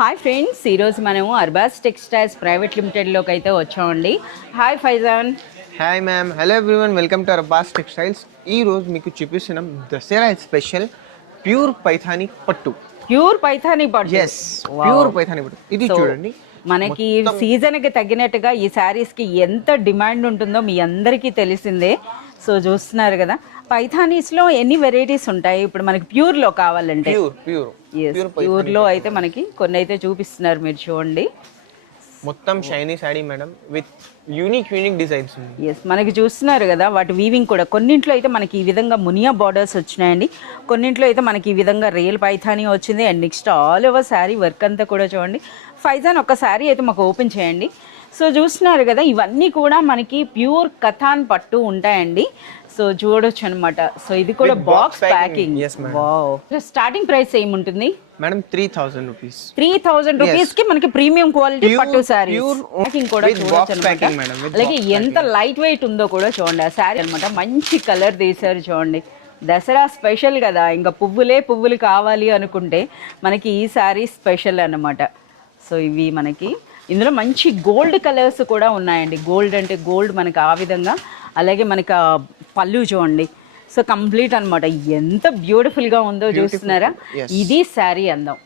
Hi friends ఈరోజు మనము Arbaz textiles private లిమిటెడ్లోకి అయితే వచ్చామండి. Hi Faizan hi ma'am hello everyone welcome to Arbaz textiles ఈ రోజు మీకు చూపిస్తున్నాం దసరా స్పెషల్ ప్యూర్ పైథాని పట్టు. ప్యూర్ పైథానీ పట్టు. ఎస్ ప్యూర్ పైథాని పట్టు. ఇది చూడండి. మనకి సీజన్కి తగ్గినట్టుగా ఈ శారీస్కి ఎంత డిమాండ్ ఉంటుందో మీ అందరికీ తెలిసిందే. సో చూస్తున్నారు కదా. పైథానీస్లో ఎన్ని వెరైటీస్ ఉంటాయి? ఇప్పుడు మనకి ప్యూర్లో కావాలంటే. ప్యూర్ ప్యూర్ ప్యూర్లో అయితే మనకి కొన్ని అయితే చూపిస్తున్నారు మీరు చూడండి. మొత్తం shiny sari madam with unique unique designs yes మనకి చూస్తున్నారు కదా వాటి వీవింగ్ కూడా. కొన్నింట్లో అయితే మనకి ఈ విధంగా మునియా బార్డర్స్ వచ్చినాయండి. కొన్నింట్లో అయితే మనకి ఈ విధంగా రియల్ పైథానీ వచ్చింది. And next all over sari work అంతా కూడా చూడండి. ఫైజాన్ ఒక శారీ అయితే మాకు ఓపెన్ చేయండి. సో చూస్తున్నారు కదా ఇవన్నీ కూడా మనకి ప్యూర్ కథాన్ పట్టు ఉంటాయండి. సో చూడొచ్చు అనమాట సో ఇది కూడా బాక్స్. ప్యాకింగ్ స్టార్టింగ్ ప్రైస్ ఏముంటుంది? Madam three thousand rupees three thousand రూపీస్కి మనకి ప్రీమియం క్వాలిటీ పట్టు శారీ pure ప్యాకింగ్ కూడా చూడొచ్చు అనమాట అలాగే ఎంత లైట్ వెయిట్ ఉందో కూడా చూడండి. ఆ శారీ అనమాట మంచి కలర్ తీశారు చూడండి. దసరా స్పెషల్ కదా ఇంకా పువ్వులే పువ్వులు కావాలి అనుకుంటే మనకి ఈ శారీ స్పెషల్ అన్నమాట. సో ఇవి మనకి ఇందులో మంచి గోల్డ్ కలర్స్ కూడా ఉన్నాయండి. గోల్డ్ అంటే గోల్డ్ మనకి ఆ విధంగా అలాగే మనకి పళ్ళు చూడండి. సో కంప్లీట్ అన్నమాట. ఎంత బ్యూటిఫుల్గా ఉందో చూస్తున్నారా. ఇది శారీ అందం.